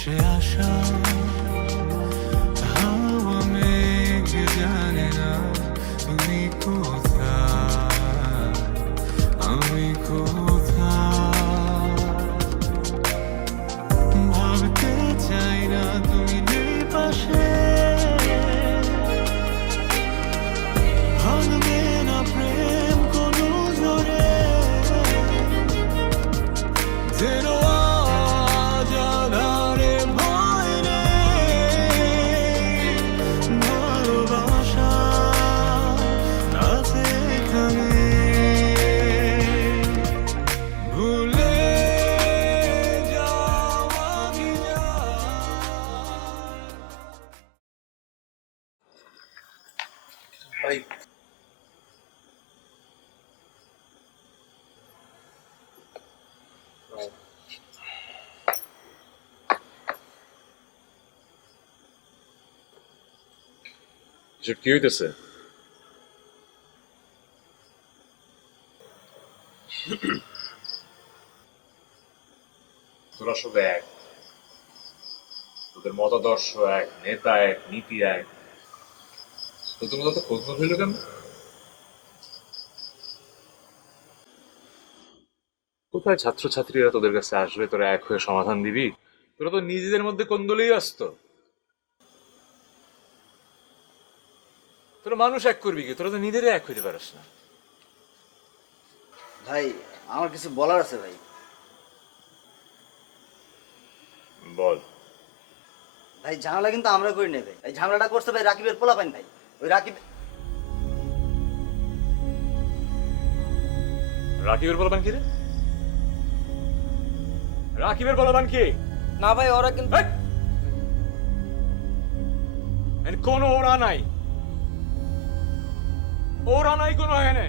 ভেসে আসা হাওয়া মেঘ জানে না তুমি কোথায়, আমি কোথায়। ভাবতে চাই না তুমি নেই পাশে, ভাঙবে না প্রেম কোনো জোরে, যেন আজ আঁধারে ভয় নেই। ভালোবাসা আছে এখানে, ভুলে যাওয়া কি যায়। ভাই এসব কি হইতেছে? তোরা সব এক, তোদের মতাদর্শ এক, নেতা এক, নীতি এক, তোদের মতো তো খোঁজ হইল কেন? কোথায় ছাত্রছাত্রীরা তোদের কাছে আসবে, তোরা এক হয়ে সমাধান দিবি? তোরা তো নিজেদের মধ্যে কোন্দলেই আসতো। তোরা মানুষ এক করবি কি? তোরা তো নিজেরাই এক হইতে পারিস না। ভাই আমার কিছু বলার আছে ভাই। বল। ভাই ঝামেলা কিন্তু আমরা করে নেবে, এই ঝামেলাটা করছে ভাই রাকিবের পোলাপাইন ভাই। ওই রাকিবের বলবান কি রে? রাকিবের বলবান কি? না ভাই ওরা কিন্তু কোনো ওরা নাই, ওরা নাই কোনো এখানে।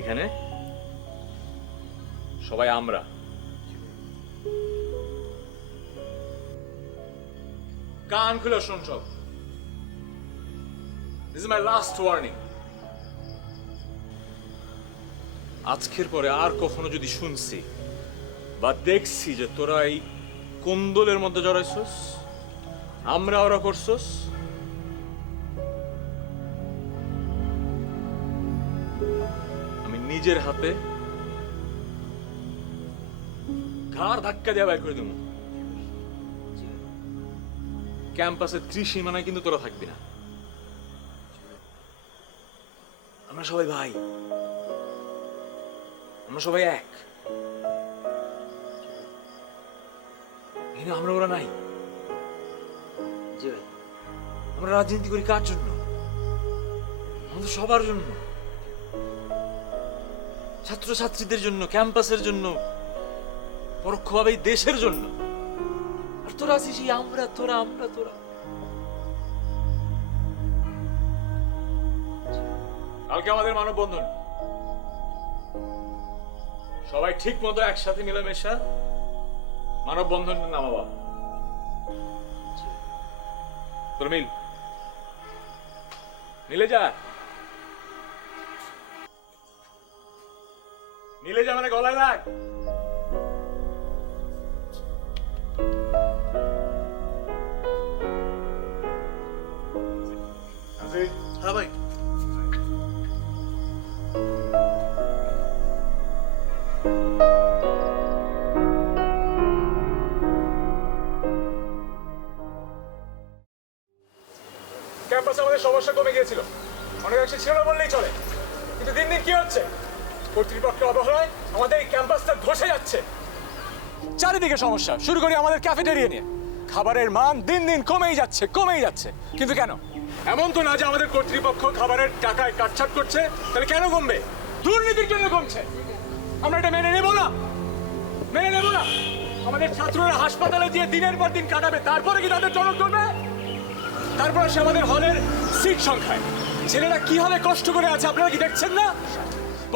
এখানে সবাই আমরা। কান খুলে শোন সব। This is my last warning. আজকের পরে আর কখনো যদি শুনছি বা দেখছি যে তোরা এই কোন্দলের মধ্যে জড়াইছস, আমরা ওরা করছস, আমি নিজের হাতে ঘাড় ধাক্কা দিয়ে বাইর করে দেবো। ক্যাম্পাসের ত্রিসীমানায় কিন্তু তোরা থাকবি না। আমরা সবাই ভাই, আমরা সবাই এক। এখানে আমরা ওরা নাই। জি ভাই। আমরা রাজনীতি করি কার জন্য? আমাদের সবার জন্য, ছাত্রছাত্রীদের জন্য, ক্যাম্পাসের জন্য, পরোক্ষভাবে দেশের জন্য। আর তোরা আছিস আমরা তোরা আমরা তোরা। কালকে আমাদের মানববন্ধন, সবাই ঠিক মতো একসাথে মিলেমিশা মানববন্ধন নামাবা। তোর মিলে যা, মিলে যা মানে গলায় লাগ। হ্যাঁ ভাই ক্যাম্পাসে আমাদের সমস্যা কমে গিয়েছিল, অনেকাংশে ছিল না বললেই চলে। কিন্তু দিন দিন কি হচ্ছে? কর্তৃপক্ষের অবহেলায় আমাদের এই ক্যাম্পাসটা ধসে যাচ্ছে। চারিদিকে সমস্যা, শুরু করি আমাদের ক্যাফেটেরিয়া নিয়ে। খাবারের মান দিন দিন কমেই যাচ্ছে। কিন্তু কেন? এমন তো না যে আমাদের কর্তৃপক্ষ খাবারের টাকায় কাটছাট করছে। তাহলে কেন কমবে? দুর্নীতির জন্য কমছে। আমরা এটা মেনে নেব না। আমাদের ছাত্ররা হাসপাতালে গিয়ে দিনের পর দিন কাটাবে, তারপরে কি তাদের জনক করবে? তারপরে সে আমাদের হলের সিট সংখ্যায় ছেলেরা কিভাবে কষ্ট করে আছে আপনারা কি দেখছেন না?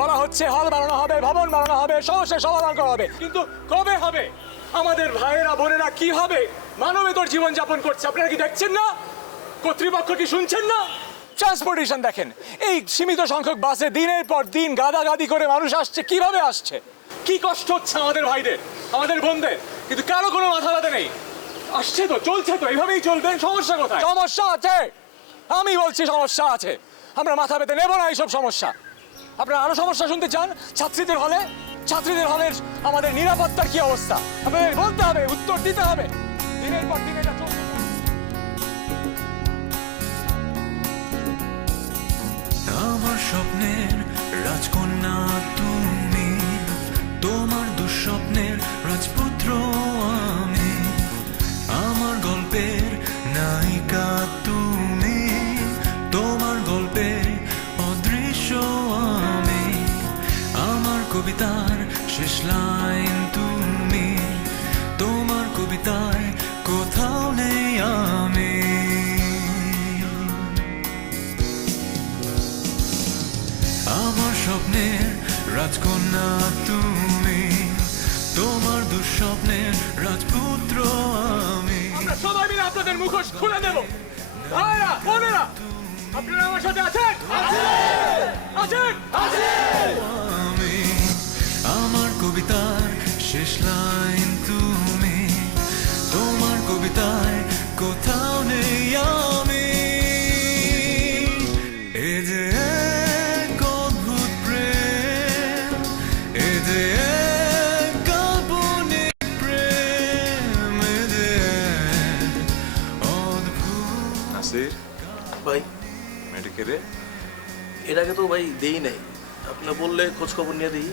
বলা হচ্ছে হল বানানো হবে, ভবন বানানো হবে, সমস্যার সমাধান করা হবে, কিন্তু কবে হবে? আমাদের ভাইয়েরা বোনেরা কিভাবে মানবেতর জীবন যাপন করছে আপনারা কি দেখছেন না? কর্তৃপক্ষ কি শুনছেন না? ট্রান্সপোর্টেশন দেখেন, এই সীমিত সংখ্যক বাসে দিনের পর দিন গাদাগাদি করে মানুষ আসছে, কিভাবে আসছে, কি কষ্ট হচ্ছে আমাদের ভাইদের, আমাদের বোনদের, কিন্তু কারো কোনো মাথা ব্যথা নেই। আসছে তো, চলছে তো, এইভাবেই চলবেন, সমস্যা কোথায়? সমস্যা আছে, আমি বলছি সমস্যা আছে। আমরা মাথা পেতে নেব না এইসব সমস্যা। আপনারা আরো সমস্যা শুনতে চান? ছাত্রীদের হলের আমাদের নিরাপত্তার কি অবস্থা আপনাদের বলতে হবে, উত্তর দিতে হবে। দিনের পর দিন এটা চলছে। আমার স্বপ্নের রাজকন্যা তুমি, তোমার দুঃস্বপ্নের রাজপুত্র আমি, আমার গল্পের নায়িকা তুমি, তোমার গল্পে অদৃশ্য আমি, আমার কবিতার শেষ লাইন তুমি, তোমার কবিতায় কোথাও নেই আমি। আমার স্বপ্নের রাজকন্যা তুমি, তোমার দুঃস্বপ্নের রাজপুত্র আমি। আমরা সবাই মিলে আপনাদের মুখোশ খুলে দেব। ভাইরা, বোনেরা, আপনারা আমার সাথে আছেন? আছেন? আমি, আমার কবিতার শেষ লাইন তুমি, তোমার কবিতায় কোথাও নেই আমি। এ যে এক অদ্ভুত প্রেম, এ যে এক কাল্পনিক প্রেম, এ যে এক অদ্ভুত। নাসির, ভাই মেডিকেলে এর আগে তো ভাই দেই নাই, আপনি বললে খোঁজ খবর নিয়ে দিই।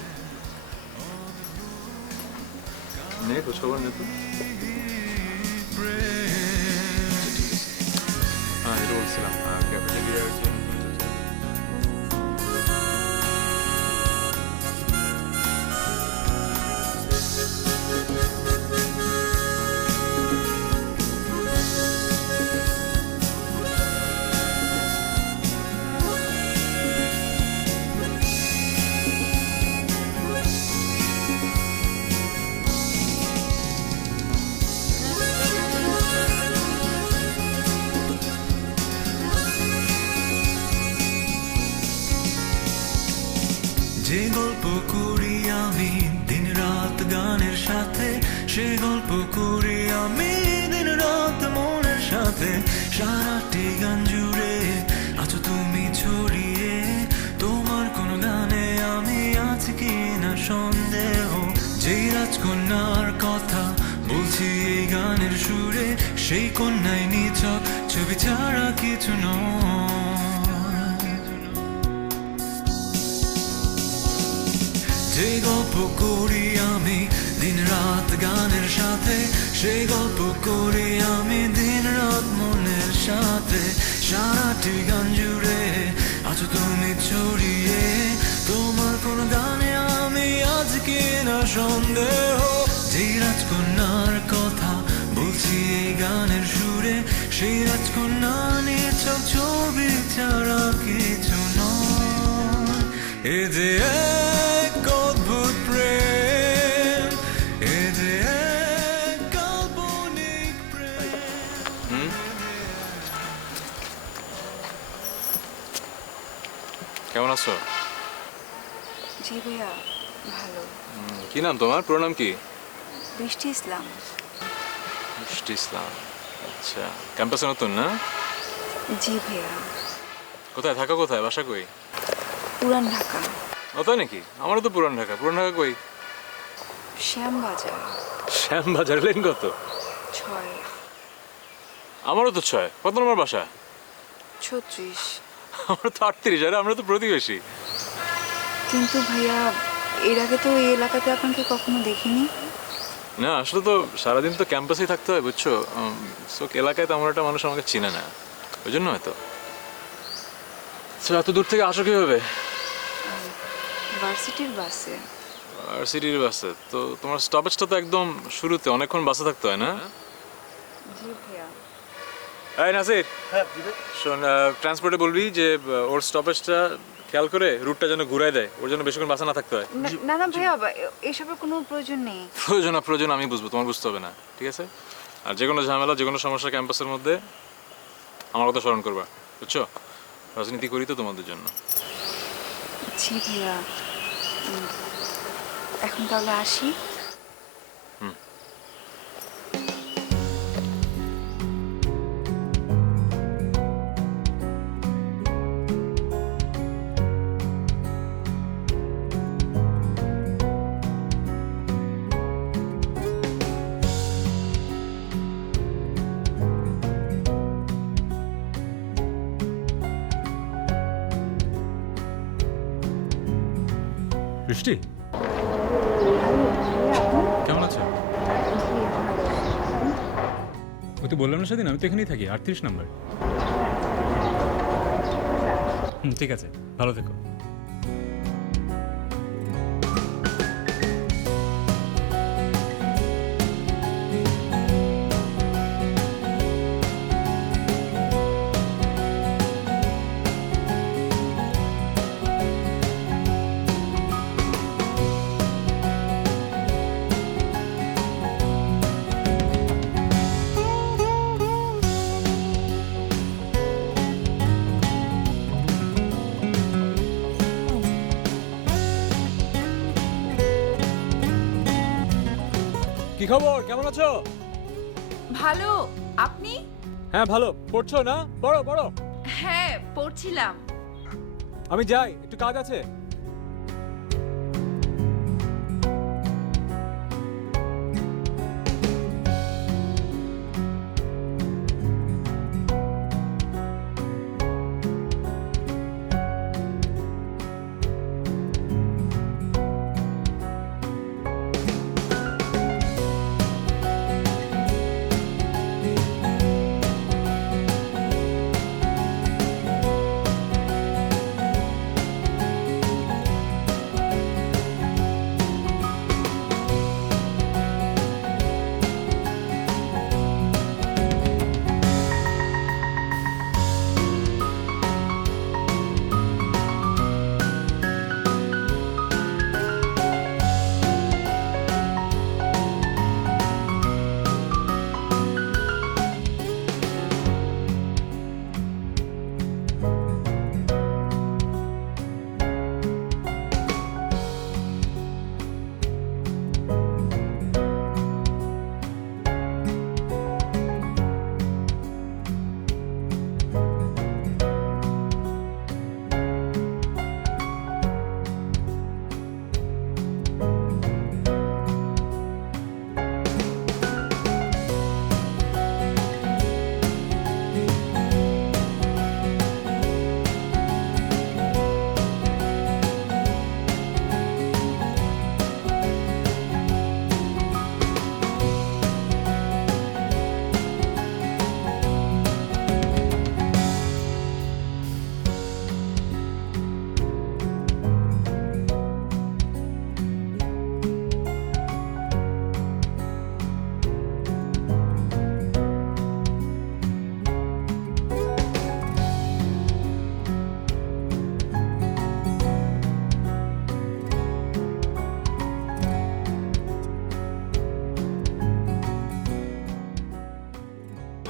নে খোঁজ খবর নে তো। হ্যাঁ, এটা বলছিলাম ক্যাফেটেরিয়ার যে যে গল্প করি আমি দিন রাত গানের সাথে, সে গল্প করি আমি দিন রাত মনের সাথে। সারাটি গান জুড়ে আছো তুমি ছড়িয়ে, তোমার কোনো গানে আমি আছি কি না সন্দেহ। যেই রাজকন্যার কথা বলছি এই গানের সুরে, সেই কন্যায় নিছক ছবি ছাড়া কিছু নয়। যে গল্প করি আমি দিন রাত গানের সাথে, সে গল্প করি আমি দিন রাত মনের সাথে। সারাটি গান জুড়ে আছো তুমি ছড়িয়ে, তোমার কোন গানে আমি আজ কি না সন্দেহ। যেই রাজকন্যার কথা বলছি এই গানের সুরে, সেই রাজকন্যা নিছক ছবি ছাড়া কিছু নয়। এ যে এক অদ্ভুত প্রেম, এ যে এক কাল্পনিক প্রেম। কেমন আছো? জি ভাইয়া, ভালো। কি নাম তোমার? পুরো নাম কি? বৃষ্টি ইসলাম। মিষ্টি ইসলাম। আচ্ছা, ক্যাম্পাসে নতুন না? জি ভাইয়া। কোথায় থাকো? কোথায় বাসা? কই? পুরান ঢাকা, ও তাই নাকি? আমারও তো পুরান ঢাকা। পুরান ঢাকা কই? শ্যামবাজার। শ্যামবাজার। লেন কত? 6 আমারও তো 6। কত নম্বর বাসা? 36। আমরা তো 38। আরে আমরা তো প্রতিবেশী। কিন্তু ভাইয়া, এর আগে তো এই এলাকাতে আপনাকে কখনো দেখিনি। না, আসলে তো সারাদিন তো ক্যাম্পাসেই থাকতে হয়, বুঝছো। সো এলাকায় তো আমার একটা মানুষ আমাকে চিনে না, ওই জন্য হয়তো। এত দূর থেকে আসো কিভাবে? ভার্সিটির বাসে। ভার্সিটির বাসে? তো তোমার স্টপেজটা তো একদম শুরুতে, অনেকক্ষণ বাসে থাকতে হয় না? জি ভাইয়া। এই নাসির, হ্যাঁ দিবে। শোন, ট্রান্সপোর্টে বলবি যে ওর স্টপেজটা খেয়াল করে রুটটা যেন ঘুরায় দেয়, ওর জন্য বেশিক্ষণ বাসে না থাকতে হয়। না না ভাইয়া, এসবের কোনো প্রয়োজন নেই। প্রয়োজন আমি বুঝবো, তোমার বুঝতে হবে না, ঠিক আছে? আর যে কোনো ঝামেলা, যে কোনো সমস্যা ক্যাম্পাসের মধ্যে আমার কথা স্মরণ করবা, বুঝছো? রাজনীতি করি তো তোমাদের জন্য। জি ভাইয়া, এখন তাহলে আসি। বৃষ্টি, কেমন আছো? ও তো বললাম না সেদিন, আমি তো এখানেই থাকি, 38 নম্বর। ঠিক আছে, ভালো থেকো। কি খবর, কেমন আছো? ভালো। আপনি? হ্যাঁ ভালো। পড়ছো না? পড়ো পড়ো। হ্যাঁ, পড়ছিলাম। আমি যাই, একটু কাজ আছে।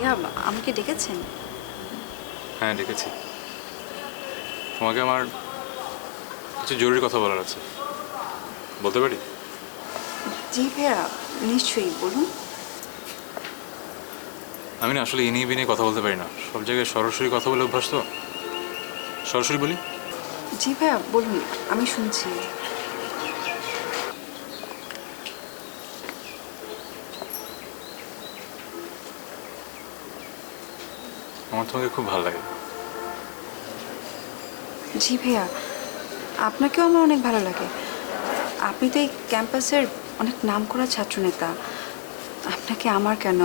ভাইয়া, আমাকে ডেকেছেন? হ্যাঁ ডেকেছি, তোমাকে আমার কিছু জরুরি কথা বলার আছে, বলতে পারি? জি ভাইয়া, নিশ্চয়ই বলুন। আমি না আসলে ইনিয়ে বিনিয়ে কথা বলতে পারি না, সব জায়গায় সরাসরি কথা বলে অভ্যাস তো, সরাসরি বলি। জি ভাইয়া বলুন, আমি শুনছি। আমার তোমাকে খুব ভালো লাগে। জি ভাইয়া, আপনাকেও আমার অনেক ভালো লাগে। আপনি তো এই ক্যাম্পাসের অনেক নামকরা ছাত্রনেতা। আপনাকে আমার কেন,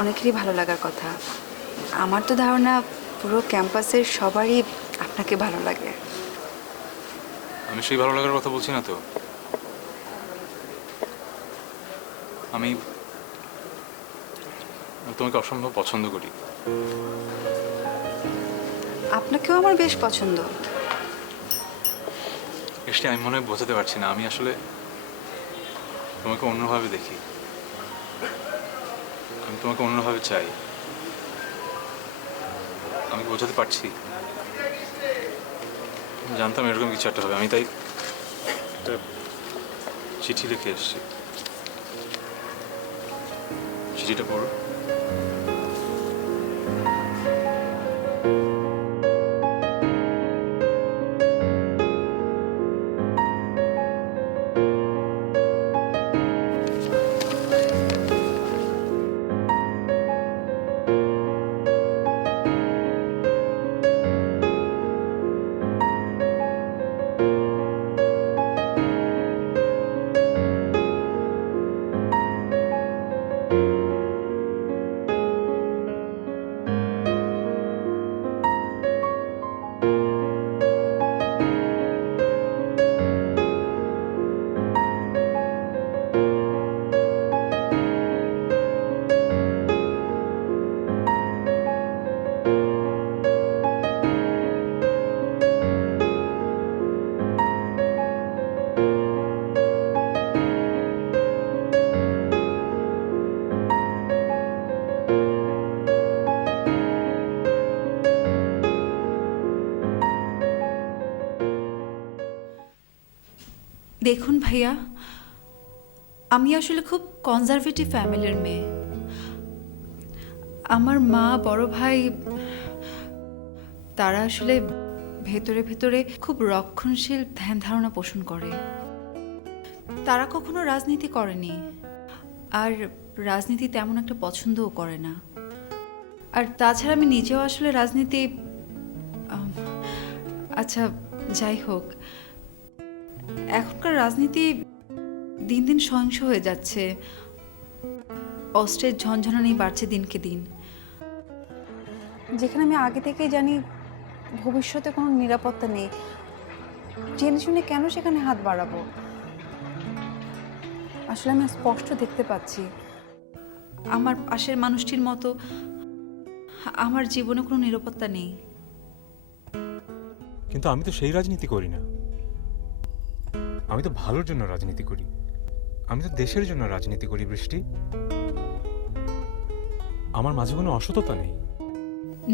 অনেকেরই ভালো লাগার কথা। আমার তো ধারণা পুরো ক্যাম্পাসের সবারই আপনাকে ভালো লাগে। আমি সেই ভালো লাগার কথা বলছি না তো, আমি তোমাকে অসম্ভব পছন্দ করি। আপনাকেও আমার বেশ পছন্দ। এসে আমি মনে হয় বোঝাতে পারছি না, আমি আসলে তোমাকে অন্যভাবে দেখি, আমি তোমাকে অন্যভাবে চাই। আমি বোঝাতে পারছি? জানতাম এরকম কিছু একটা হবে, আমি তাই একটা চিঠি লিখে এসেছি। চিঠিটা পড়ো। দেখুন ভাইয়া, আমি আসলে খুব কনজারভেটিভ ফ্যামিলির মেয়ে। আমার মা, বড় ভাই, তারা আসলে ভেতরে ভেতরে খুব রক্ষণশীল ধ্যান ধারণা পোষণ করে। তারা কখনো রাজনীতি করেনি, আর রাজনীতি তেমন একটা পছন্দও করে না। আর তাছাড়া আমি নিজেও আসলে রাজনীতি আচ্ছা যাই হোক, এখনকার রাজনীতি দিন দিন সহিংস হয়ে যাচ্ছে, অস্ত্রের ঝনঝনানি বাড়ছে দিনকে দিন। যেখানে আমি আগে থেকেই জানি ভবিষ্যতে কোনো নিরাপত্তা নেই, জেনে শুনে কেন সেখানে হাত বাড়াবো? আসলে আমি স্পষ্ট দেখতে পাচ্ছি আমার পাশের মানুষটির মতো আমার জীবনে কোনো নিরাপত্তা নেই। কিন্তু আমি তো সেই রাজনীতি করি না, আমি তো ভালোর জন্য রাজনীতি করি, আমি তো দেশের জন্য রাজনীতি করি। বৃষ্টি, আমার মাঝে কোনো অসততা নেই।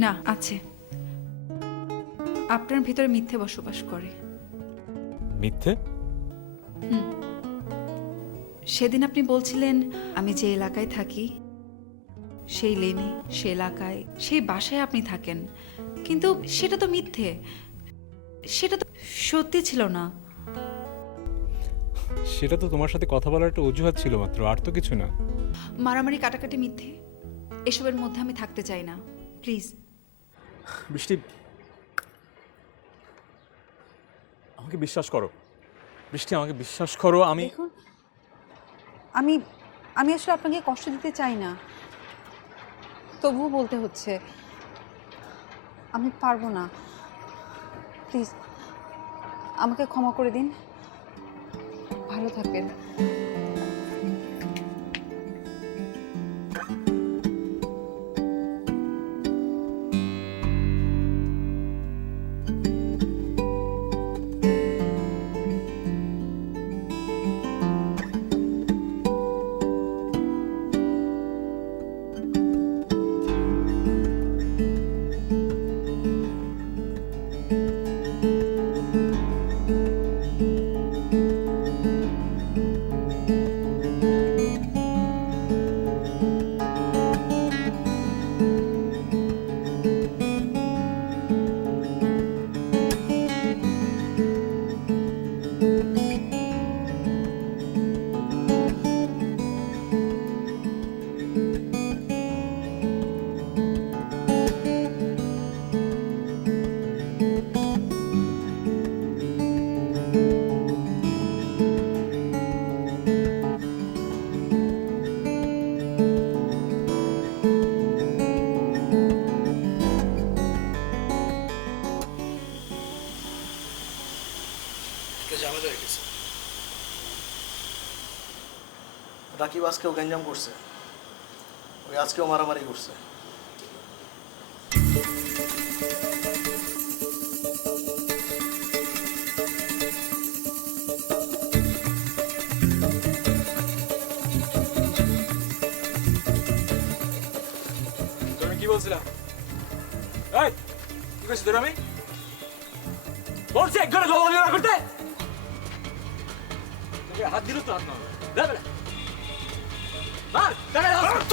না, আছে। আপনার ভিতরে মিথ্যে বসবাস করে। মিথ্যে? সেদিন আপনি বলছিলেন আমি যে এলাকায় থাকি সেই লেনে, সে এলাকায়, সেই বাসায় আপনি থাকেন, কিন্তু সেটা তো মিথ্যে, সেটা তো সত্যি ছিল না। সেটা তো তোমার সাথে কথা বলার একটা অজুহাত ছিল মাত্র, আর তো কিছু না। মারামারি, কাটাকাটি, মিথ্যে, এসবের মধ্যে আমি থাকতে চাই না, প্লিজ। বৃষ্টি, আমাকে বিশ্বাস করো। বৃষ্টি, আমাকে বিশ্বাস করো। দেখুন, আমি আসলে আপনাকে কষ্ট দিতে চাই না, তবুও বলতে হচ্ছে, আমি পারবো না। প্লিজ আমাকে ক্ষমা করে দিন। ভালো থাকবেন। ঝামেলা হয়ে গেছে। রাকিব আজকেও গ্যাঞ্জাম করছে, ওই আজকেও মারামারি করছে। তুমি কি বলছিলাম? এই কি কইছি তোর? আমি বলছি এক ঘরে জল না করতে তোকে হাত দিল তো হাত না যাবে না মার টাকা দাও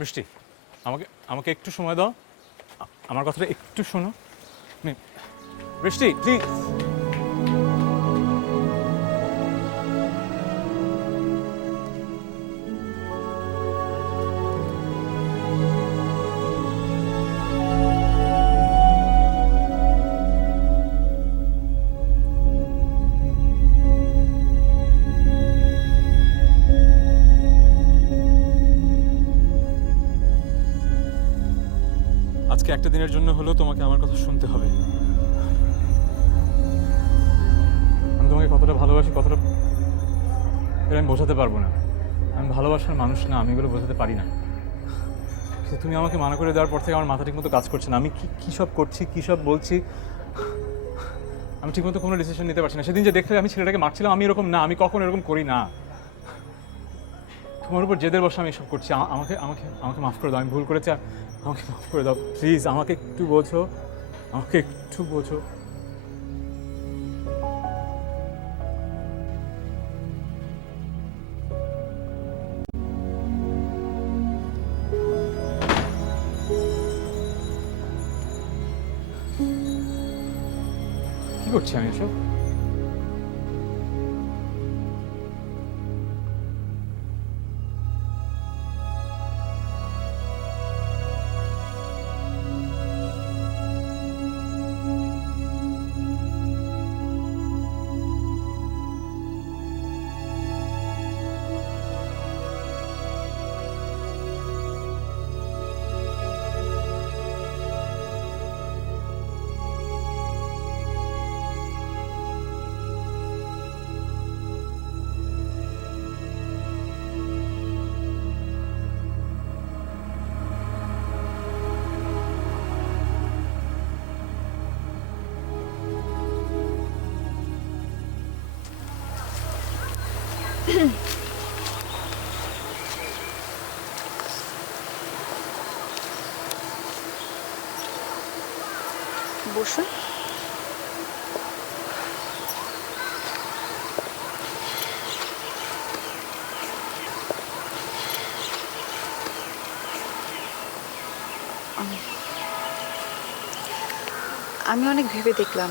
বৃষ্টি, আমাকে আমাকে একটু সময় দাও, আমার কথাটা একটু শোনো। বৃষ্টি প্লিজ। আজকে একটা দিনের জন্য হলেও তোমাকে আমার কথা শুনতে হবে। আমি তোমাকে কতটা ভালোবাসি, কতটা এটা আমি বোঝাতে পারবো না। আমি ভালোবাসার মানুষ না, আমি এগুলো বোঝাতে পারি না। কিন্তু তুমি আমাকে মানা করে দেওয়ার পর থেকে আমার মাথা ঠিকমতো কাজ করছে না। আমি কী সব করছি, কী সব বলছি, আমি ঠিকমতো কোনো ডিসিশন নিতে পারছি না। সেদিন যে দেখলে আমি ছেলেটাকে মারছিলাম, আমি এরকম না, আমি কখনো এরকম করি না। তোমার উপর জেদের বসে আমি এসব করছি। আমাকে আমাকে আমাকে মাফ করে দাও, আমি ভুল করেছি, আমাকে মাফ করে দাও প্লিজ। আমাকে একটু বোঝো, আমাকে একটু বোঝো। কি করছি আমি এসব? বসুন। আমি অনেক ভেবে দেখলাম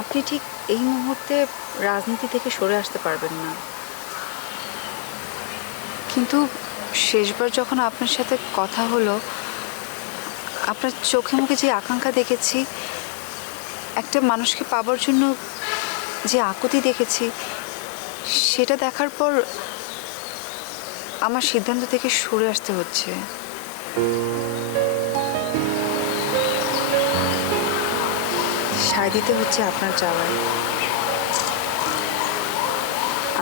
আপনি ঠিক এই মুহূর্তে রাজনীতি থেকে সরে আসতে পারবেন না, কিন্তু শেষবার যখন আপনার সাথে কথা হলো, আপনার চোখে মুখে যে আকাঙ্ক্ষা দেখেছি, একটা মানুষকে পাবার জন্য যে আকুতি দেখেছি, সেটা দেখার পর আমার সিদ্ধান্ত থেকে সরে আসতে হচ্ছে। সায় দিতে হচ্ছে আপনার চাওয়ায়।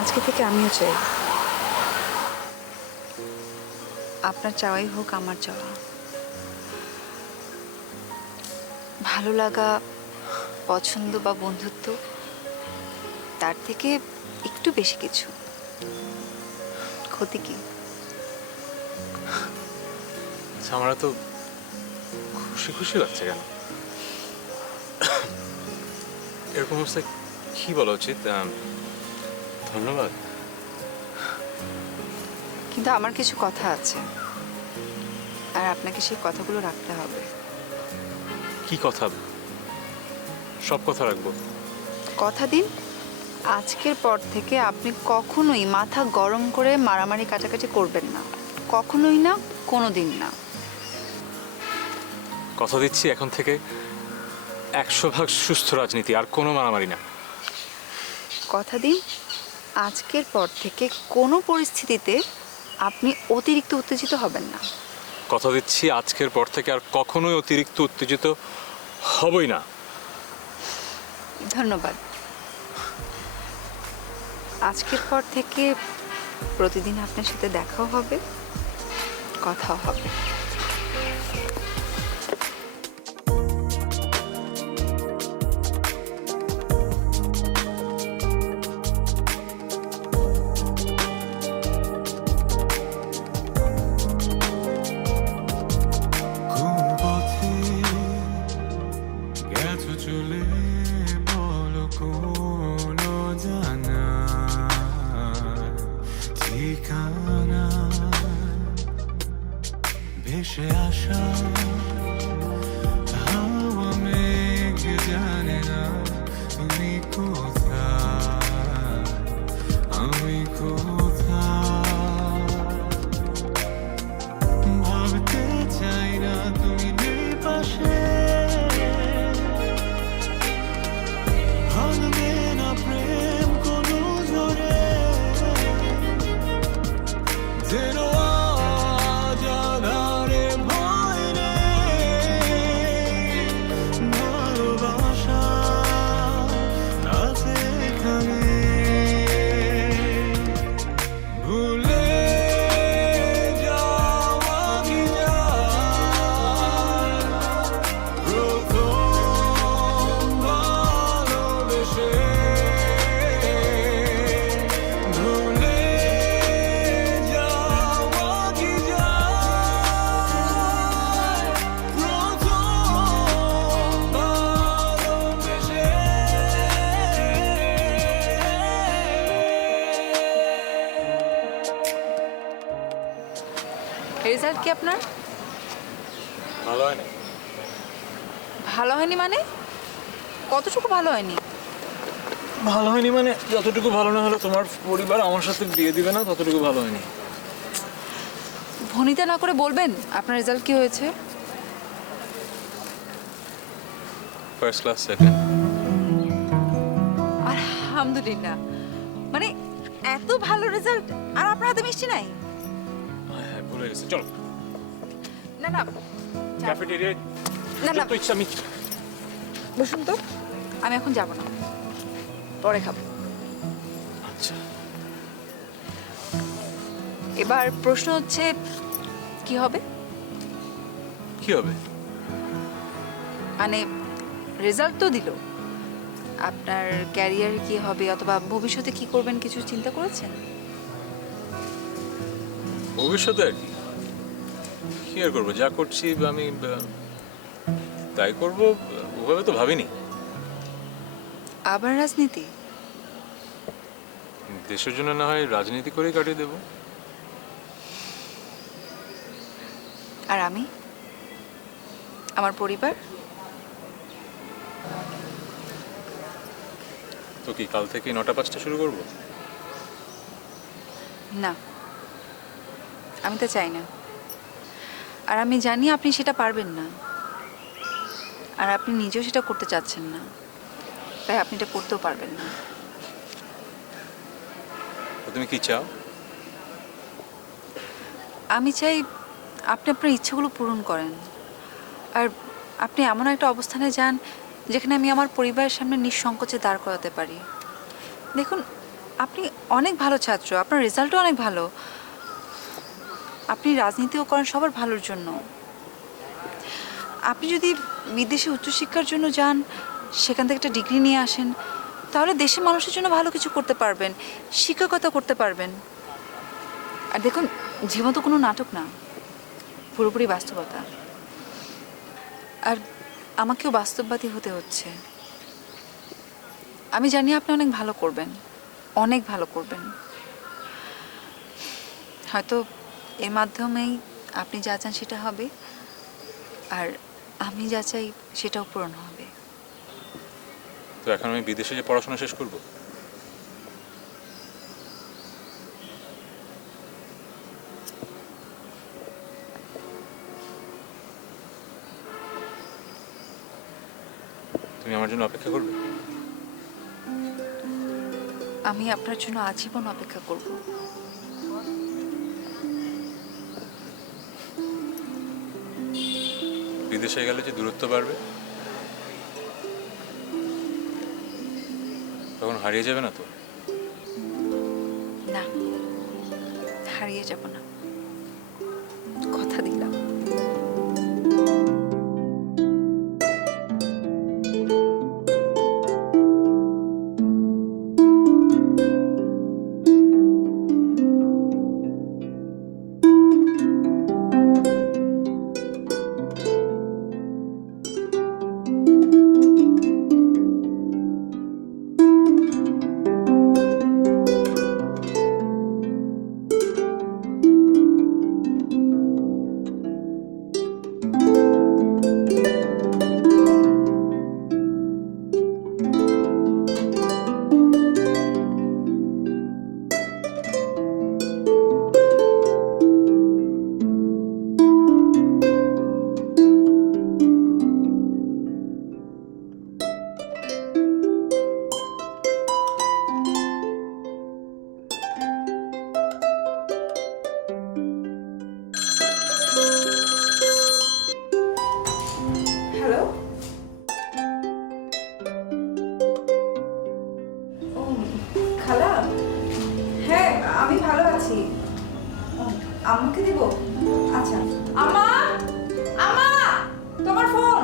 আজকে থেকে আমিও চাই আপনার চাওয়াই হোক আমার চাওয়া। ভালো লাগা, পছন্দ বা বন্ধুত্ব, তার থেকে একটু বেশি কিছু। ক্ষতি কি? আমার তো খুশি খুশি লাগছে কেন? এরকম অবস্থায় কি বলা উচিত? ধন্যবাদ। কিন্তু আমার কিছু কথা আছে, আর আপনাকে সেই কথাগুলো রাখতে হবে। কি কথা? সব কথা রাখবো। কথা দিন, আজকের পর থেকে আপনি কখনোই মাথা গরম করে মারামারি কাটাকাটি করবেন না, কখনোই না, কোনো দিন না। কথা দিচ্ছি এখন থেকে 100% সুস্থ রাজনীতি, আর কোনো মারামারি না। কথা দিন আজকের পর থেকে কোনো পরিস্থিতিতে আপনি অতিরিক্ত উত্তেজিত হবেন না। কথা দিচ্ছি আজকের পর থেকে আর কখনোই অতিরিক্ত উত্তেজিত হবই না। ধন্যবাদ। আজকের পর থেকে প্রতিদিন আপনার সাথে দেখাও হবে, কথাও হবে। কোন পথে গেছো চলে বলো কোন জানা ঠিকানা ভেসে আসা হাওয়া মেঘ জানে না তুমি কোথায় আমি কোথায় ভাবতে চাই না তুমি নেই পাশে ভাঙবে না প্রেম কোনো জোরে যেন আজ আধারে ভয় নেই ভালোবাসা আছে এখানে ভুলে যাওয়া কি যায় প্রথম ভালোবেসে ভুলে যাওয়া কি যায় প্রথম ভালোবেসে রেজাল্ট কি আপনার? ভালো হয় না। ভালো হয়নি মানে? কতটুকু ভালো হয়নি? ভালো হয়নি মানে যতটুকু ভালো না হলো তোমার পরিবার আমার সাথে বিয়ে দিবে না ততটুকু ভালো হয়নি। ভনিতা না করে বলবেন আপনার রেজাল্ট কি হয়েছে? First class second. আলহামদুলিল্লাহ। মানে এত ভালো রেজাল্ট আর আপনার হাতে মিষ্টি নাই? হ্যাঁ ভুলে গেছি, চলো না না ক্যাফেটেরিয়ায় না না যত ইচ্ছা মিষ্টি। বসুন তো, আমি এখন যাব না, পরে খাবো। আচ্ছা এবার প্রশ্ন হচ্ছে কি হবে? কি হবে? মানে রেজাল্ট তো দিল, আপনার ক্যারিয়ার কি হবে অথবা ভবিষ্যতে কি করবেন কিছু চিন্তা করেছেন? ভবিষ্যতে আর কি আর করবো, যা করছি আমি তাই করবো, ওভাবে তো ভাবিনি। আবার রাজনীতি? দেশের জন্য না হয় রাজনীতি করেই কাটিয়ে দেবো। আর আমি, আমার পরিবার? তো কি কাল থেকে 9টা 5টা শুরু করবো? না, আমি তো চাই না। আর আমি জানি আপনি সেটা পারবেন না, আর আপনি নিজেও সেটা করতে চাচ্ছেন না, তাই আপনি এটা করতেও পারবেন না। তো তুমি কি চাও? আমি চাই আপনি আপনার ইচ্ছেগুলো পূরণ করেন, আর আপনি এমন একটা অবস্থানে যান যেখানে আমি আমার পরিবারের সামনে নিঃসংকোচে দাঁড় করাতে পারি। দেখুন, আপনি অনেক ভালো ছাত্র, আপনার রেজাল্টও অনেক ভালো, আপনি রাজনীতিও করেন সবার ভালোর জন্য। আপনি যদি বিদেশে উচ্চশিক্ষার জন্য যান, সেখান থেকে একটা ডিগ্রি নিয়ে আসেন, তাহলে দেশের মানুষের জন্য ভালো কিছু করতে পারবেন, শিক্ষকতা করতে পারবেন। আর দেখুন, জীবন তো কোনো নাটক না, পুরোপুরি বাস্তবতা। আর আমাকেও বাস্তববাদী হতে হচ্ছে। আমি জানি আপনি অনেক ভালো করবেন, অনেক ভালো করবেন। হয়তো এর মাধ্যমেই আপনি যা চান সেটা হবে, আর আমি যা চাই সেটাও পূরণ হবে। তো এখন আমি বিদেশে যে পড়াশোনা শেষ করব? তুমি আমার জন্য অপেক্ষা করবে? আমি আপনার জন্য আজীবন অপেক্ষা করব। বিদেশে গেলে যে দূরত্ব বাড়বে, তখন হারিয়ে যাবে না তো? না, হারিয়ে যাব না, কথা দিলাম। হ্যালো, ও খালা, হ্যাঁ আমি ভালো আছি। আম্মাকে দিব? আচ্ছা। আম্মা, আম্মা, তোমার ফোন।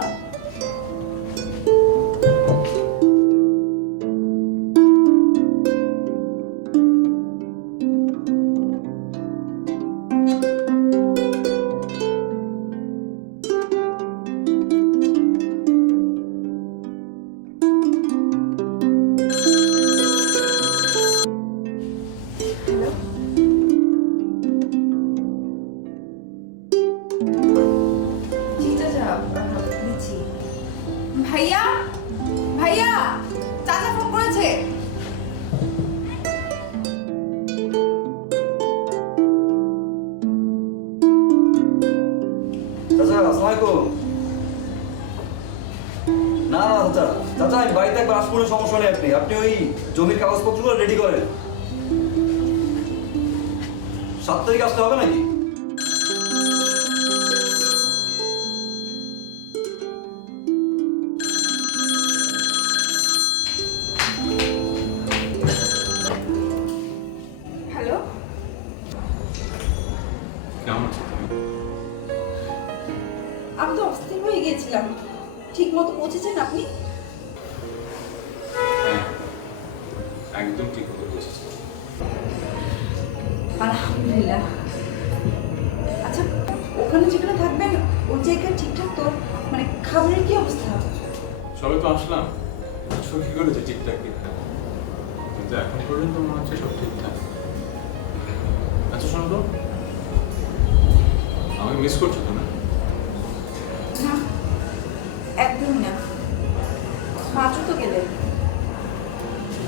ভাইয়া, ভাইয়া, চাচা ফোন করেছে। চাচা আসসালামু আলাইকুম। না না চাচা, চাচা আমি বাড়িতে একবার আসবো না, সমস্যা নেই। আপনি ওই জমির কাগজপত্রগুলো রেডি করেন। 7 তারিখ আসতে হবে নাকি? হ্যালো, কেমন আছো তুমি? আমি তো অস্থির হয়ে গিয়েছিলাম। ঠিক মতো পৌঁছেছেন আপনি? হ্যাঁ, একদম ঠিক মতো বলছিস। আলহামদুলিল্লাহ। আচ্ছা, ওখানে যেখানে থাকবেন ওই জায়গা ঠিকঠাক তো? মানে খাবারের কি অবস্থা? সবে তো আসলাম, কি করেছে ঠিকঠাক ঠিকঠাক, কিন্তু এখন পর্যন্ত মনে হচ্ছে সব ঠিকঠাক। আচ্ছা শোনো তো, আমাকে মিস করছো তো না? না, একদমই না। মাত্র তো গেলেন,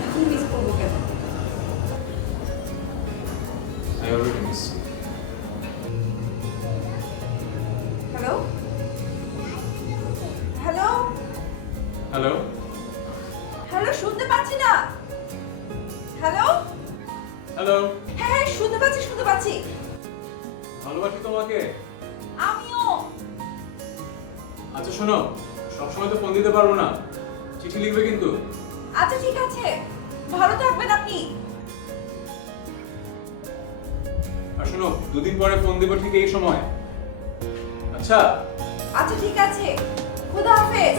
এখন মিস করবো কেন? I already miss you. Hello, hello, hello, hello, শুনতে পাচ্ছি না। হ্যালো, হ্যালো, হ্যাঁ হ্যাঁ, শুনতে পাচ্ছি, শুনতে পাচ্ছি। ভালোবাসি তোমাকে। আমিও। আচ্ছা শোনো, সবসময় তো ফোন দিতে পারবো না, চিঠি লিখবে কিন্তু। আচ্ছা ঠিক আছে, ভালো থাকবেন আপনি। আর শোনো, 2 দিন পরে ফোন দেবো ঠিক এই সময়। আচ্ছা আচ্ছা ঠিক আছে, খুদা হাফেজ।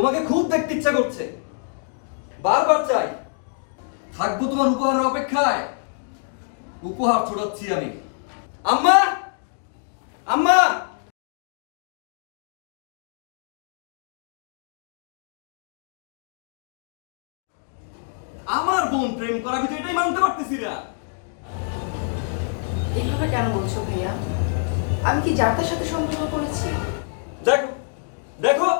তোমাকে খুব দেখতে ইচ্ছা করছে, বারবার চাই। থাকবো তোমার উপহারের অপেক্ষায়, উপহার ছড়াচ্ছি আমি। আম্মা, আম্মা। আমার বোন প্রেম করা ভিতরে এটাই মানতে পারতেছি না। এভাবে কেন বলছো ভাইয়া? আমি কি যার তার সাথে সম্পর্ক করেছি? দেখো দেখো,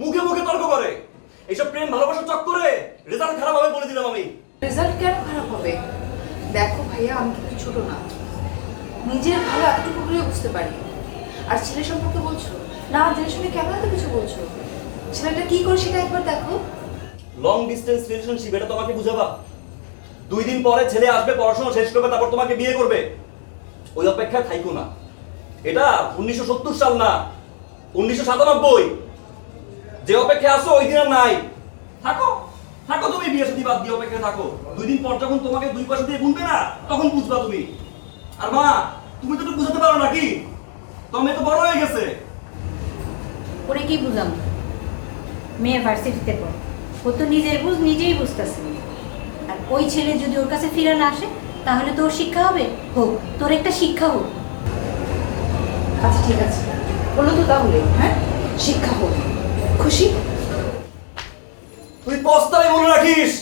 মুখে মুখে তর্ক করে। এইসব প্রেম ভালোবাসার চক্করে রেজাল্ট খারাপ হবে বলে দিলাম আমি। রেজাল্ট কেন খারাপ হবে? দেখো ভাইয়া, আমি কিন্তু ছোট না, নিজের ভালো এতটুকু করে বুঝতে পারি। আর ছেলে সম্পর্কে বলছো না, জেনে শুনে কেন এত কিছু বলছো? ছেলেটা কি করে সেটা একবার দেখো। লং ডিস্টেন্স রিলেশনশিপ, এটা তোমাকে বুঝাবা? 2 দিন পরে ছেলে আসবে, পড়াশোনা শেষ করবে, তারপর তোমাকে বিয়ে করবে। ওই অপেক্ষায় থাইকো না। এটা 1970 সাল না, 1997। যে অপেক্ষায় আসো ওই দিন আর নাই। থাকো থাকো, তুমি বিয়ে শাদী বাদ দিয়ে অপেক্ষায় থাকো। 2 দিন পর যখন তোমাকে 2 পয়সা দিয়ে গুনবে না, তখন বুঝবা তুমি। আর মা, তুমি তো একটু বুঝাতে পারো নাকি? তুমি তো বড় হয়ে গেছে। ওরে কি বুঝাম? মেয়ে ভার্সিটিতে পড়ে, ও তো নিজের বুঝ নিজেই বুঝতেছে। আর ওই ছেলে যদি ওর কাছে ফিরে না আসে, তাহলে তোর শিক্ষা হবে? হোক, তোর একটা শিক্ষা হোক। আচ্ছা ঠিক আছে, বলো তো তাহলে। হ্যাঁ, শিক্ষা হোক। খুশি? তুই পস্তায় মনে রাখিস।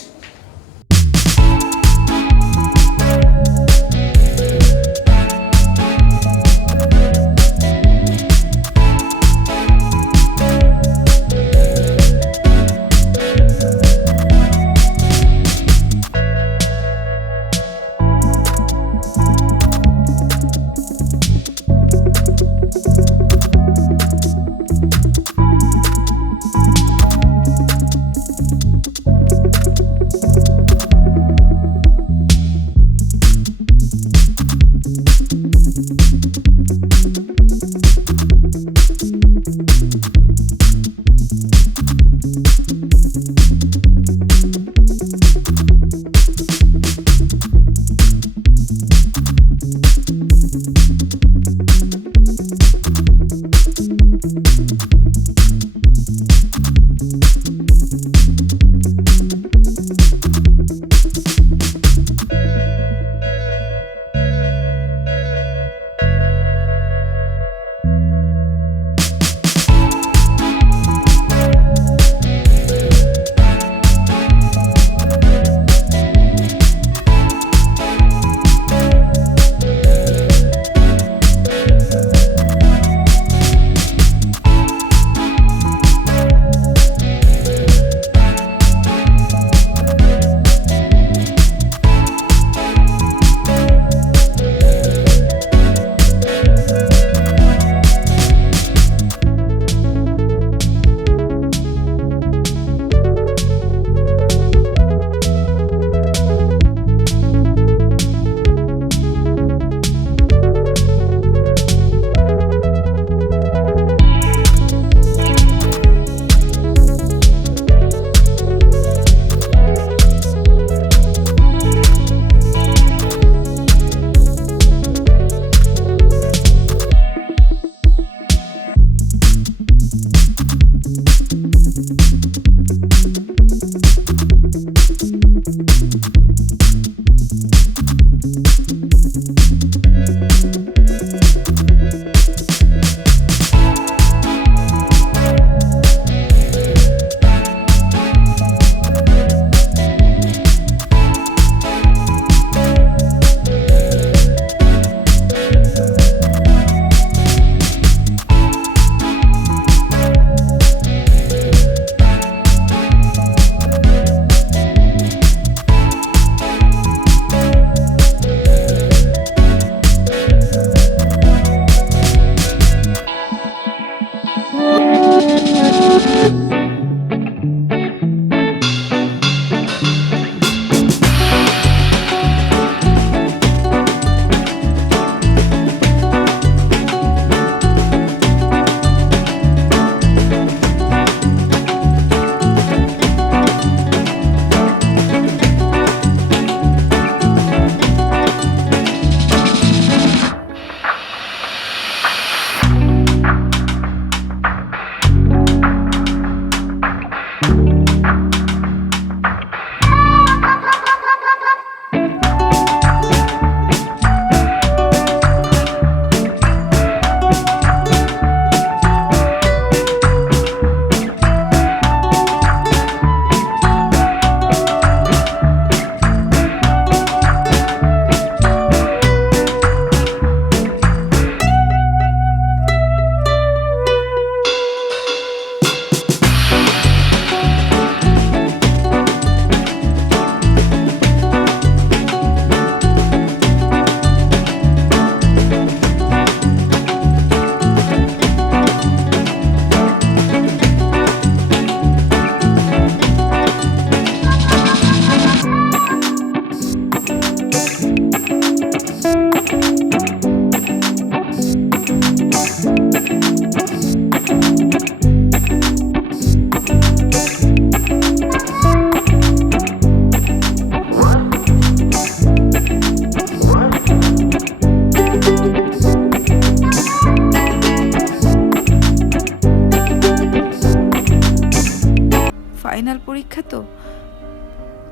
তো,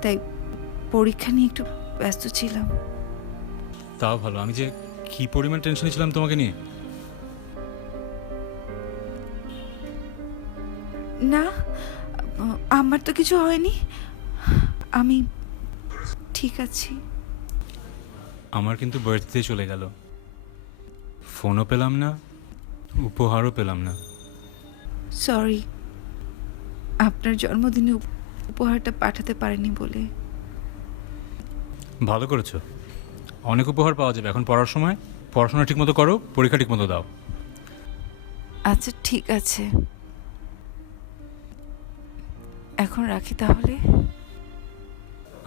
তাই পরীক্ষা নিয়ে একটু ব্যস্ত ছিলাম। তাও ভালো, আমি যে কি পরিমাণ টেনশনে ছিলাম তোমাকে নিয়ে। না, আমার তো কিছু হয়নি, আমি ঠিক আছি। আমার কিন্তু বার্থডে চলে গেল, ফোনও পেলাম না, উপহারও পেলাম না। সরি, আপনার জন্মদিনে উপহারটা পাঠাতে পারিনি বলে। ভালো করেছো, অনেক উপহার পাওয়া যাবে এখন পড়ার সময়। পড়াশোনা ঠিকমতো করো, পরীক্ষা ঠিকমতো দাও। আচ্ছা ঠিক আছে, এখন রাখি তাহলে।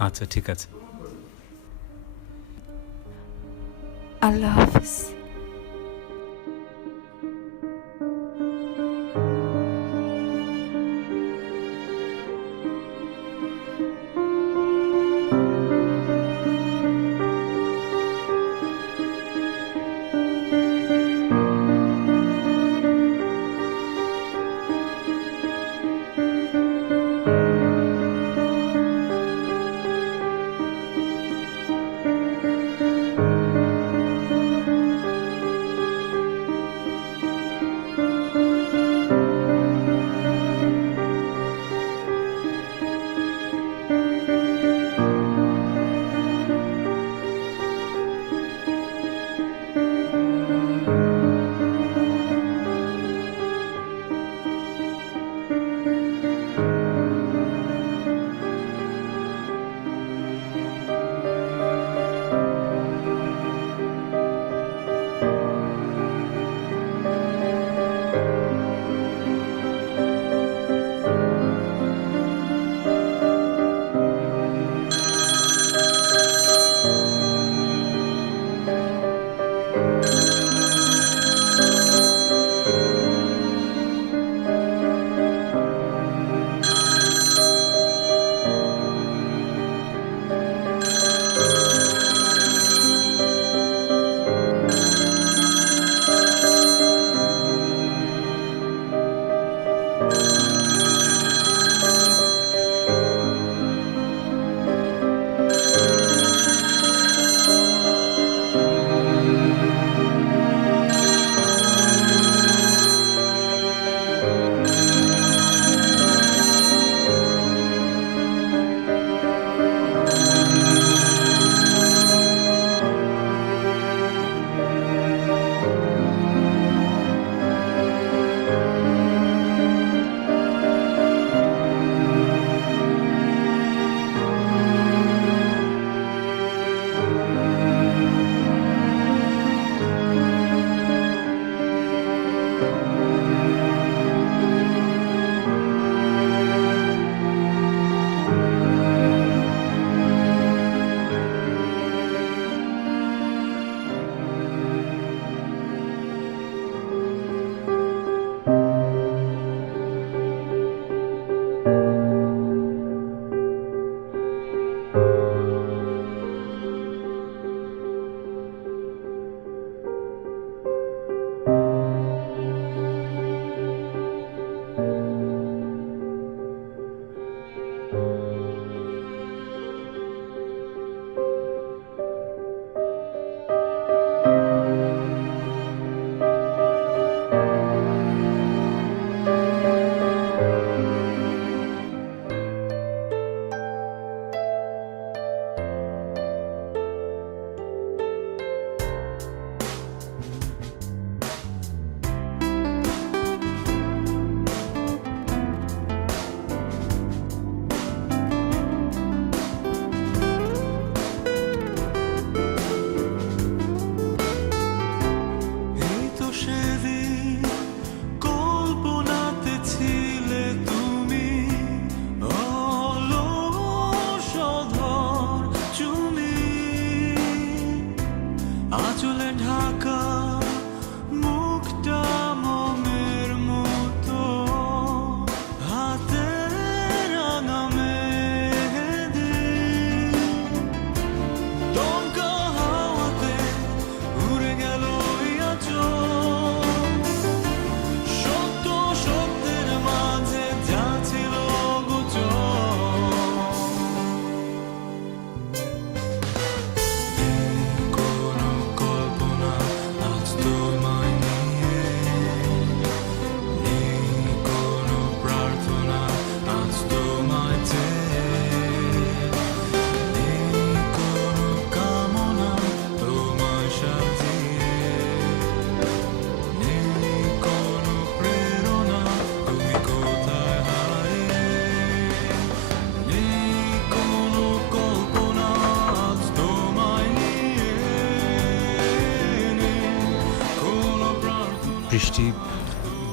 আচ্ছা ঠিক আছে, আল্লাহ হাফিজ।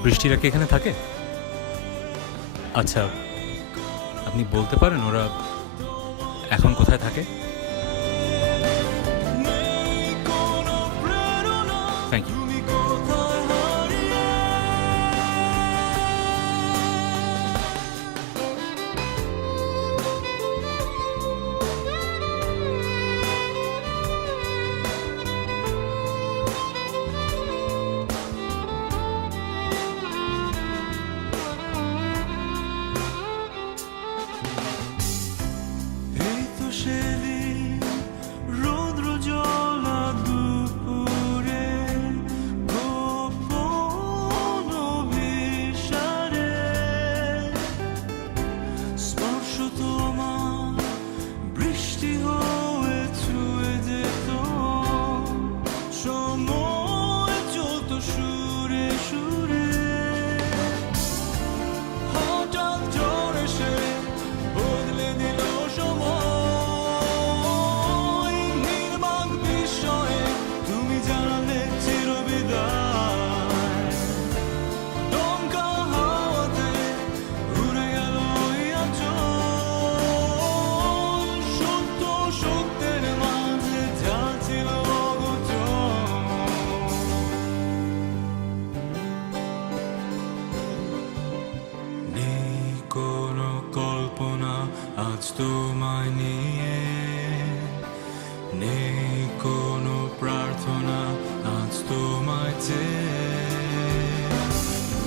বৃষ্টিরা কি এখানে থাকে? আচ্ছা, আপনি বলতে পারেন ওরা এখন কোথায় থাকে? Thank you. এই তো সেদিন রৌদ্র জ্বলা দুপুরে গোপন অভিসারে স্পর্শ তোমার বৃষ্টি হয়ে ছুঁয়ে যেত, সময় চলত সুরে সুরে, হঠাৎ ঝড় এসে বদলে দিল সময়, নির্বাক বিস্ময়ে তুমি জানালে চিরবিদায়, দমকা হাওয়াতে উড়ে গেল ওই আঁচল, সত্য সত্যের মাঝে যা ছিল অগোচর। নেই কোনো কল্পনা আজ তোমায় নিয়ে, নেই কোনো প্রার্থনা আজ তোমায় চেয়ে,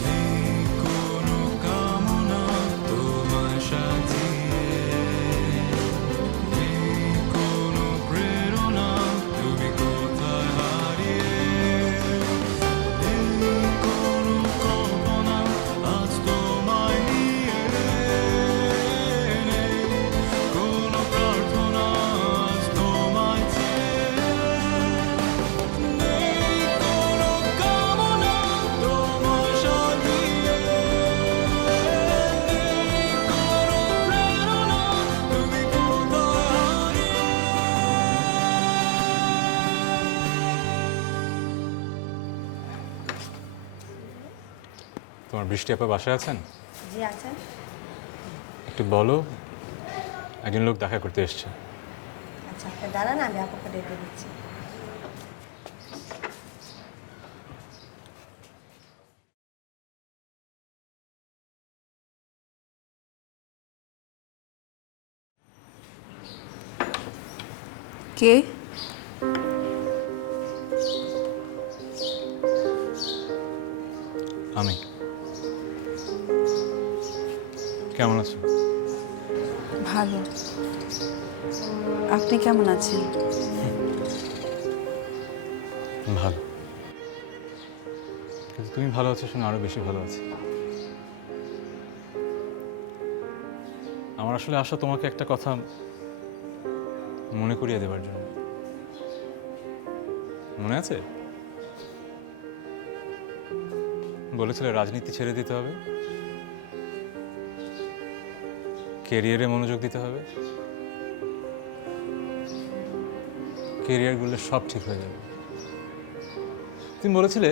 নেই কোনো কামনা তোমায় সাজিয়ে, নেই কোনো প্রেরণা তুমি কোথায় হারিয়ে, নেই কোনো কল্পনা আজ তোমায় নিয়ে, নেই কোনো প্রার্থনা আজ তোমায় চেয়ে, নেই কোনো কামনা তোমায় সাজিয়ে, নেই কোনো প্রেরণা তুমি কোথায় হারিয়ে। তোমার বৃষ্টি আপা বাসায় আছেন? জি আচ্ছা, একটু বলো, একজন লোক দেখা করতে এসছে। আচ্ছা আপনি দাঁড়ান, আমি আপনাকে ডেকে দিচ্ছি। কে? আমি। কেমন আছো? ভালো। আপনি কেমন আছেন? ভালো। কিন্তু তুমি ভালো আছো শুনে আরো বেশি ভালো আছি। আমার আসলে আশা তোমাকে একটা কথা মনে করিয়ে দেওয়ার জন্য। মনে আছে? বলেছিলে রাজনীতি ছেড়ে দিতে হবে, ক্যারিয়ারে মনোযোগ দিতে হবে, ক্যারিয়ার গুলো সব ঠিক হয়ে যাবে। তুমি বলেছিলে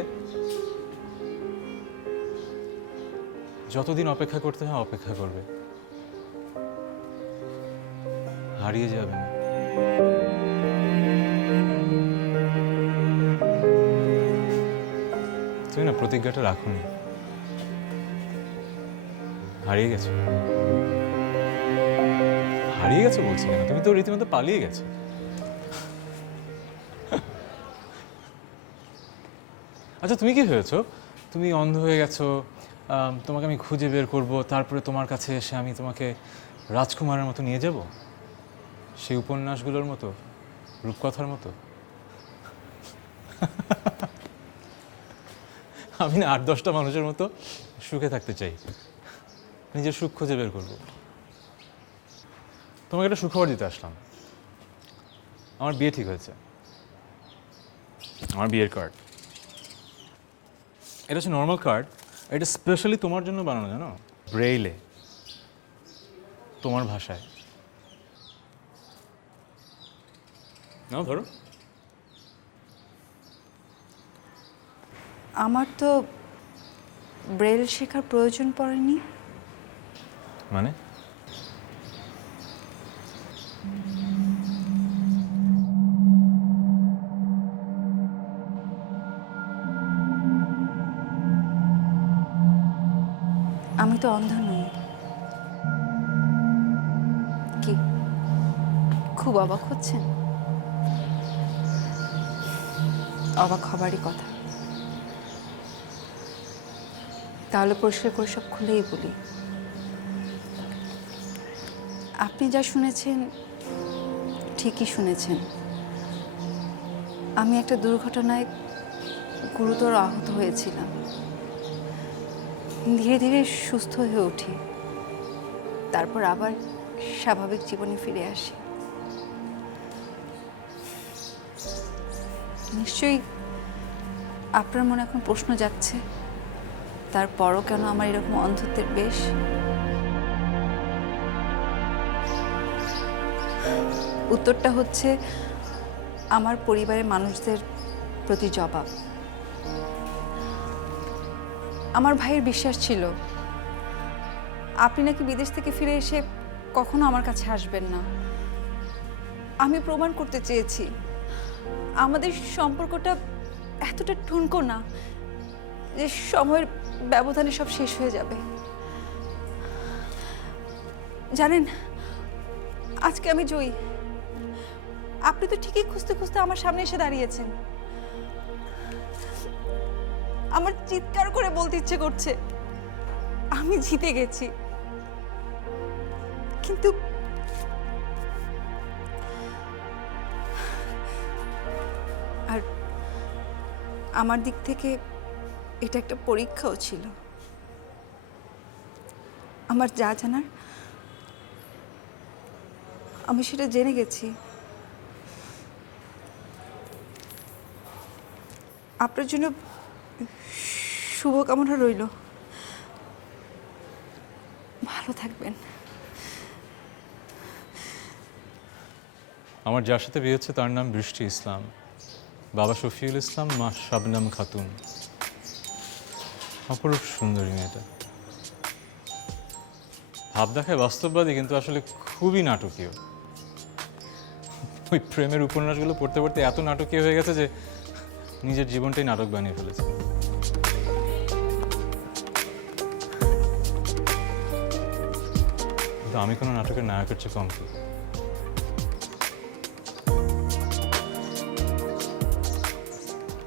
যতদিন অপেক্ষা করতে হয় অপেক্ষা করবে, হারিয়ে যাবে না। তুমি না প্রতিজ্ঞাটা রাখোনি, হারিয়ে গেছো। হারিয়ে গেছো বলছি কেন, তুমি তো রীতিমতো পালিয়ে গেছো। আচ্ছা তুমি কি হয়েছো? তুমি অন্ধ হয়ে গেছো, তোমাকে আমি খুঁজে বের করব, তারপরে তোমার কাছে এসে আমি তোমাকে রাজকুমারের মতো নিয়ে যাব, সেই উপন্যাসগুলোর মতো, রূপকথার মতো। আমি না 8-10টা মানুষের মতো সুখে থাকতে চাই, নিজের সুখ খুঁজে বের করব। তোমাকে একটা সুখবর দিতে আসলাম, আমার বিয়ে ঠিক হয়েছে। আমার বিয়ের কার্ড, এটা হচ্ছে নর্মাল কার্ড, এটা স্পেশালি তোমার জন্য বানানো, জানো, ব্রেইলে, তোমার ভাষায়। নাও ধরো। আমার তো ব্রেল শেখার প্রয়োজন পড়েনি। মানে আমি তো অন্ধ নই। কি খুব অবাক হচ্ছেন? অবাক হবারই কথা। তাহলে পরিষ্কার করে সব খুলেই বলি। আপনি যা শুনেছেন ঠিকই শুনেছেন। আমি একটা দুর্ঘটনায় গুরুতর আহত হয়েছিলাম। ধীরে ধীরে সুস্থ হয়ে উঠি, তারপর আবার স্বাভাবিক জীবনে ফিরে আসি। নিশ্চয়ই আপনার মনে এখন প্রশ্ন যাচ্ছে, তারপরও কেন আমার এরকম অন্ধত্বের বেশ? উত্তরটা হচ্ছে আমার পরিবারের মানুষদের প্রতি জবাব। আমার ভাইয়ের বিশ্বাস ছিল আপনি নাকি বিদেশ থেকে ফিরে এসে কখনো আমার কাছে আসবেন না। আমি প্রমাণ করতে চেয়েছি আমাদের সম্পর্কটা এতটা ঠুনকো না যে সময়ের ব্যবধানে সব শেষ হয়ে যাবে। জানেন, আজকে আমি জয়ী। আপনি তো ঠিকই খুঁজতে খুঁজতে আমার সামনে এসে দাঁড়িয়েছেন। আমার চিৎকার করে বলতে ইচ্ছে করছে আমি জিতে গেছি, কিন্তু আর আমার দিক থেকে এটা একটা পরীক্ষাও ছিল। আমার যা জানার আমি সেটা জেনে গেছি। আপনার জন্য শুভকামনা রইল। ভালো থাকবেন। আমার যার সাথে বিয়ে হচ্ছে তার নাম বৃষ্টি ইসলাম, বাবা শফিউল ইসলাম, মা শাবনাম খাতুন। অপরূপ সুন্দরী মেয়েটা। ভাব দেখায় বাস্তববাদী, কিন্তু আসলে খুবই নাটকীয়। ওই প্রেমের উপন্যাসগুলো পড়তে পড়তে এত নাটকীয় হয়ে গেছে যে নিজের জীবনটাই নাটক বানিয়ে ফেলেছে। কিন্তু আমি কোনো নাটকের নায়কের চেয়ে কম কি?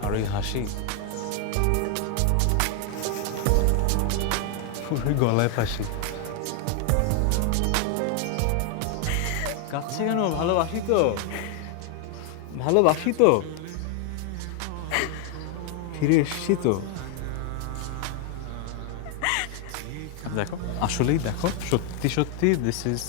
আর ওই হাসি, পুরোই গলায় ফাঁসি। কাঁদছে কেন? ভালোবাসি তো, ভালোবাসি তো, ফিরে এসছি তো। দেখো, আসলেই দেখো, সত্যি সত্যি দিস ইজ